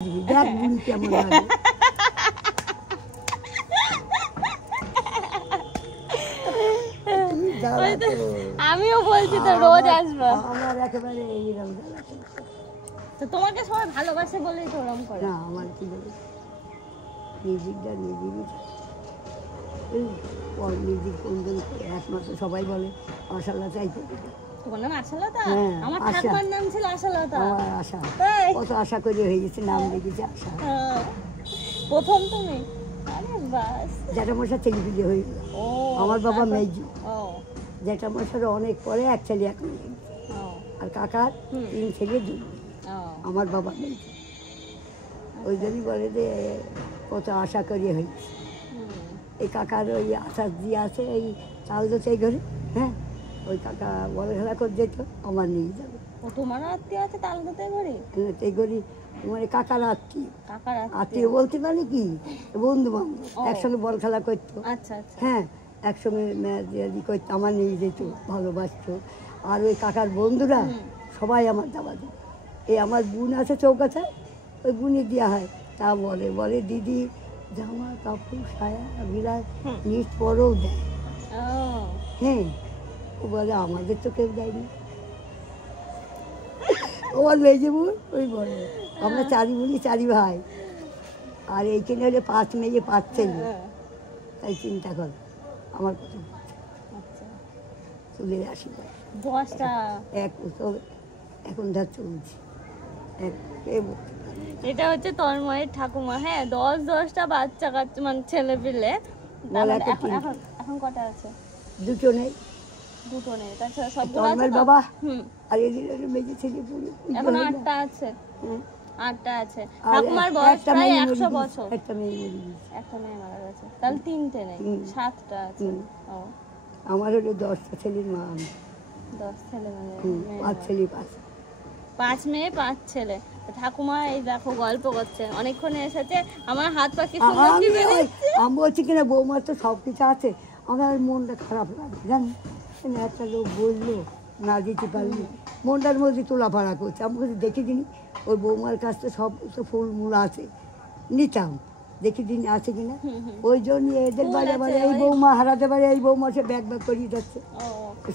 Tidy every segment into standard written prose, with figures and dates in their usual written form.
দেখ বুড়ি কেমন লাগে। আমিও বলছি তো রোজ আসবো। আমার একেবারে এইরকম তো তোমাকে সবাই ভালোবাসে বলেই তো ওরকম করে। না আমার কি বলে মিউজিকটা নিজেরই মিউজিক কোনজন একমাত্র সবাই বলে আশালতা চাই করি। তোমার নাম আশালতা? হ্যাঁ, আমার আশা। ঠাকুমার নাম ছিল আশালতা। আমার আশা তাই? কত আশা করে হয়ে গেছে, নাম রেখেছে আশা। হ্যাঁ। প্রথম তুমি? আরে বাস। জ্যাঠামশাই ছেলে বিয়ে হয়ে গেল। ও আমার বাবা তারপর- মেজি। ও জ্যাঠামশার অনেক পরে এক ছেলে এক মেয়ে। ও আর কাকার 3 ছেলে 2 মেয়ে। ও আমার বাবা মেজি। ওই জন্যই বলে যে কত আশা করিয়ে হয়েছে। হুম। এই কাকার ওই আশাস দিয়ে আছে এই চাল দোচাই ঘরে। হ্যাঁ, ওই কাকা বড় খেলা করে যেত, আমার নিয়ে যাবে। ও তোমারও আত্মীয় আছে তালগোতে ঘরে? এই ঘড়ি মানে কাকার আত্মীয়। কাকার আত্মীয় বলতে পারে কি বন্ধু বান্ধব ও। একসঙ্গে বল খেলা করতো। আচ্ছা আচ্ছা। হ্যাঁ, একসঙ্গে ম্যাচ করতো, আমার নিয়ে যেত, ভালোবাসতো। আর ওই কাকার বন্ধুরা সবাই আমার দাবা দিত। এই আমার বোন আছে চৌকাছায়, ওই বোনই দেওয়া হয়। তা বলে বলে দিদি জামা কাপড় সায়া বিরাট নিজ পরেও দেয়। ও হ্যাঁ, ও বলে আমাদের তো কেউ দেয়নি। আমার মেয়ে বোন ওই বলে আমরা 4 বোনই 4 ভাই, আর এইখানে হলে 5 মেয়ে 5 ছেলে। তাই চিন্তা কর আমার কত আচ্ছা। চলে আসি ভাই 10টা। এক বছর এখন যা চলছে এক কে বলতে পারে। এটা হচ্ছে তন্ময়ের ঠাকুমা। হ্যাঁ, 10টা বাচ্চা কাচ্চা মানে ছেলে পিলে। বলা তো এখন ঠিক। এখন এখন কটা আছে? দুটো নেই, দুটো নেই, তাছাড়া সবগুলো আছে তন্ময়ের তো? বাবা হুম। আর এদের মেয়ে ছেলে পুরো এখন 8টা আছে। হ্যাঁ। 8টা আছে। আর ঠাকুমার বয়স একটা প্রায় মেয়ে মরে 100 গেছে, বছর। একটা মেয়ে মরে গেছে। একটা মেয়ে মারা গেছে, তাহলে 3টে নেই, 7টা আছে। ও আমার হলো 10টা ছেলের মা আমি। 10 ছেলে মানে 5 ছেলে 5। 5 মেয়ে 5 ছেলে। তো ঠাকুমা এই দেখো গল্প করছে, অনেকক্ষণ এসেছে। আমার হাত পা কি সুন্দর আমি টিপে ওই দিচ্ছে। আমি বলছি কিনা বৌমার তো সব কিছু আছে, আমার মনটা খারাপ লাগে জানি। একটা লোক বললো না দিতে পারলি, মনটার মধ্যে তোলাফাড়া করছে। আমি বলছি দেখে দিন ওই বৌমার কাছ থেকে সব তো ফুলমূল আছে, নিতাম দেখে দিন আছে কিনা। ওই জন্য এদের ফুল বাড়ি আছে, বাড়ি এই ওই- বৌমা হারাতে পারে, এই বৌমা সে ব্যাগ ব্যাগ করিয়ে যাচ্ছে। ও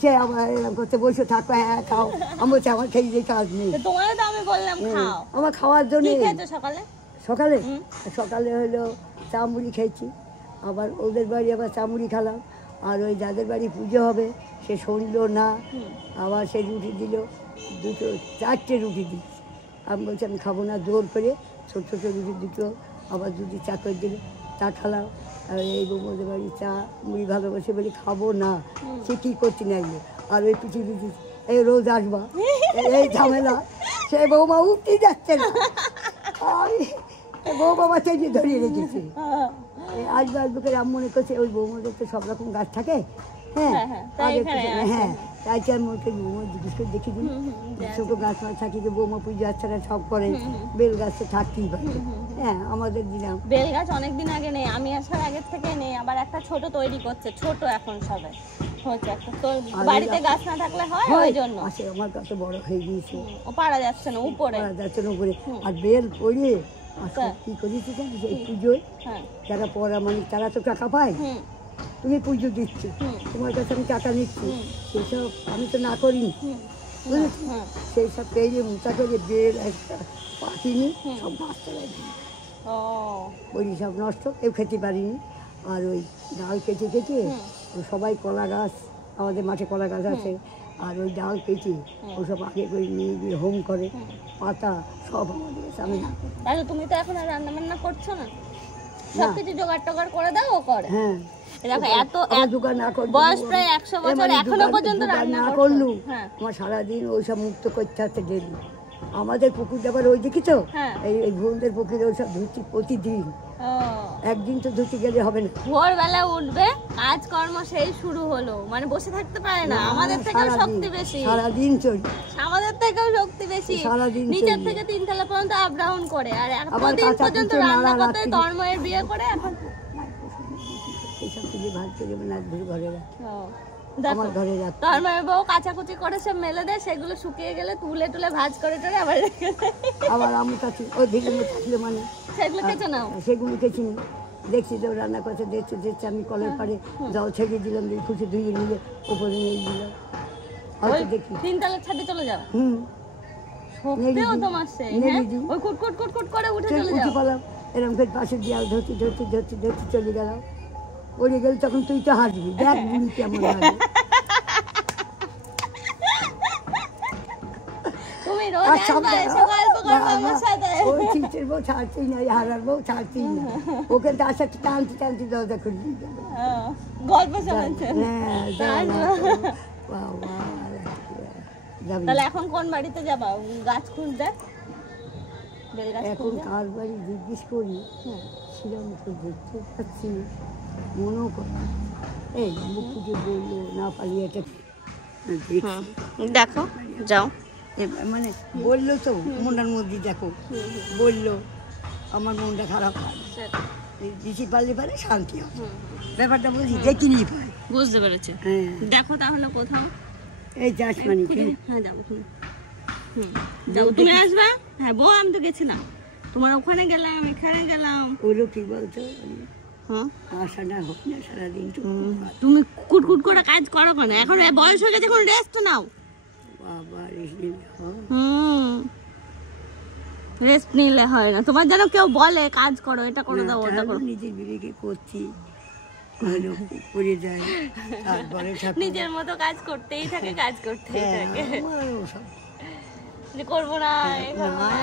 সে আবার এরকম করতে বসে থাকো, হ্যাঁ খাও। আমি বলছি আমার খেয়ে দিয়ে কাজ নেই। তো তোমারও তো আমি বললাম খাও। আমার খাওয়ার জন্য কি খেয়েছো সকালে? সকালে সকালে হলো চামড়ি খেয়েছি, আবার ওদের বাড়ি আবার চামড়ি খেলাম। আর ওই যাদের বাড়ি পুজো হবে সে শুনলো না, আবার সে রুটি দিল, 4টে রুটি দিল। আমি বলছি আমি খাবো না, জোর করে ছোট ছোট রুটি দুটো, আবার 2টি চা করে দিল, চা খেলাম। আর এই বৌমাদের বাড়ি চা মুড়ি ভালোবাসে বলি খাবো না, সে কী করছি না এগুলো। আর ওই পৃথিবী এই রোজ আসবা এই ঝামেলা, সে বৌমা উঠতেই যাচ্ছে না। বউ বাবা চেয়ে ধরিয়ে রেখেছে, আসবে আসবে করে। আমি মনে করছি ওই বৌমাদের তো সব রকম গাছ থাকে। হ্যাঁ তাই আগে এখানে তো- আছে। হ্যাঁ, তাই কি আমি ওকে বৌমা জিজ্ঞেস করে দেখি দিন ছোট গাছ মাছ থাকি যে বৌমা পুজো আচ্ছারা সব করে, বেল গাছ তো থাকতেই পারে। হ্যাঁ, আমাদের দিলাম বেল গাছ অনেকদিন আগে নেই, আমি আসার আগের থেকে নেই। আবার একটা ছোট তৈরি করছে, ছোট এখন সবে হচ্ছে একটা। তো বাড়িতে গাছ না থাকলে হয় ওই জন্য। আসে আমার কাছে বড় হয়ে গিয়েছে, ও পারা যাচ্ছে না উপরে। পারা যাচ্ছে না উপরে। আর বেল পড়ে আচ্ছা। কি করেছি জানিস এই পুজোয় হ্যাঁ যারা পড়া মানে তারা তো টাকা পায়, হুম তুমি পুজো দিচ্ছ, তোমার কাছে আমি টাকা নিচ্ছি, সেসব আমি তো না করিনি, হুম বুঝেছি। হুম। সেই সব পেয়ে মোটা করে বেল একটা পাখিনি সব বাচ্চারা দিই, ও ওই সব নষ্ট, কেউ খেতে পারিনি। আর ওই ডাল কেটে কেটে সবাই কলা গাছ, আমাদের মাঠে কলা গাছ আছে, আর ওই ডাল কেটে ওসব আগে করে নিয়ে গিয়ে হোম করে, পাতা সব আমাদের সামনে। তাহলে তুমি তো এখন আর রান্না বান্না করছো না, সবকিছু জোগাড় টোগাড় করে দাও ও করে। হ্যাঁ, এ দেখো এত আমার দোকান না করলে বয়স প্রায় 100 বছর, এখনো পর্যন্ত রান্না না করছো। করলু হ্যাঁ আমার সারাদিন ওইসব মুক্ত করতে হচ্ছে ডেলি। আমাদের পুকুর যাবার ওই দেখি তো, হ্যাঁ। এই ভুলদের পুকুরে ওইসব ধুচ্ছি প্রতিদিন, ও একদিন তো ধুতে গেলে হবে না। ভোরবেলা উঠবে, কাজকর্ম সেই শুরু হলো, মানে বসে থাকতে পারে না। আমাদের থেকেও শক্তি বেশি, সারাদিন চলি, আমাদের থেকেও শক্তি বেশি। সারাদিন নিচের চলি। থেকে 3 তলা পর্যন্ত আপ ডাউন করে, আর আবার এতদিন কাঁচা পর্যন্ত পিঠে রান্না নাড়া করতে রাত্রি। তন্ময়ের বিয়ে করে এখন। এইসব তুলে ভাত করে না ধরে ঘরে রাখি। ও, আমার ঘরে রাখতো। তোর মায়ের বউ কাচাকুচি করে সব মেলে দেয়, সেগুলো শুকিয়ে গেলে তুলে তুলে ভাজ করে টরে আবার রেখে দেয়। আবার আমার কাছে ওই ভিজে থাকলে মানে সেগুলো কেচে নাও। সেগুলো কেছি নি, দেখছি তো রান্না করতে দেখতে দেখতে আমি কলের পাড়ে জল ছেড়ে দিলাম, দিয়ে খুশি ধুয়ে নিলে উপরে নিয়ে দিলাম, হয়তো দেখি। তিনতলার ছাদে চলে যাও। নেগেছি। সত্যিও তোমার সেই, নেগেছি। হ্যাঁ? ওই কুট কুট কুট করে উঠে চলে উঠে যাও। পেলাম এরকম করে পাশে দিয়ে ধরতে ধরতে ধরতে ধরতে চলে গেলাম। পড়ে গেল তখন তুই তো হাসবি, দেখ বুড়ি কেমন লাগে। তুমি রোজ আর আসবা, এসে গল্প করবে আমার সাথে। ওই চিটের বউ ছাড়ছেই না, হারার বউ ছাড়ছেই না, ওকে তার সাথে টানতে টানতে দরজা খুলে দিয়ে গেল। গল্প শোনাচ্ছে। হ্যাঁ, যাও না তো। বাবা, যাবি। তাহলে এখন কোন বাড়িতে যাবা গাছ খুঁজতে? বেল গাছ এখন খুঁজতে? কার বাড়ি জিজ্ঞেস করি, সেরকম তো দেখতে পাচ্ছি না, মনেও করে এই মুখ ফুটে বললো না পালিয়ে এটা দেখছি। দেখো যাও। মানে বললো তো মনের মধ্যে, দেখো বললো, আমার মনটা খারাপ হয়, দিতে পারলে পারে শান্তি হবে, ব্যাপারটা বুঝি দেখিনি পাই। বুঝতে পেরেছি। হ্যাঁ, দেখো তাহলে কোথাও। এই যাস মানে হ্যাঁ যাবো। যাবো, তুমি আসবা? হ্যাঁ বউ, আমি তো গেছিলাম, তোমার ওখানে গেলাম, এখানে গেলাম। ওগুলো কি বলতো, হ্যাঁ, আসা না হোক না সারাদিন তো তুমি কুটকুট করে কাজ করো কেন? এখন বয়স হয়ে গেছে, এখন রেস্ট নাও। বাবা রেস্ট হয়। রেস্ট নিলে হয় না, তোমার যেন কেউ বলে কাজ করো, এটা করে দাও, ওটা করো। নিজের বিবেকে করছি, ভালো করে যায়, তারপরে নিজের মতো কাজ করতেই থাকে, কাজ করতেই থাকে, সব যে করবো না, এ করবো না,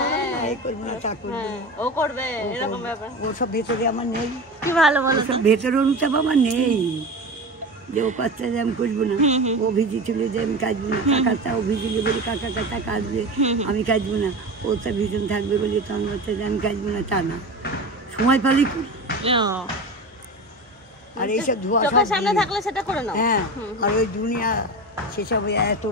এই করবো না, তা করবো না। ও করবে, এরকম ব্যাপার। ওসব ভেতরে আমার নেই, কি ভালো বলো তো। ওসব ভেতরে অনুতাপ আমার নেই, যে ও কাজটা যে আমি করবো না, ও ভিজি তুলে যে আমি কাজবো না, কাকারটা ও ভিজিলে বলে কাকা কাকা কাজবে, আমি কাজবো না, ওটা ভিজন থাকবে বলে তো আমার যে আমি কাজবো না, তা না, সময় পেলেই করি। আর এইসব ধোয়া চোখের সামনে থাকলে সেটা করে নাও। হ্যাঁ, আর ওই দুনিয়া সেসব এত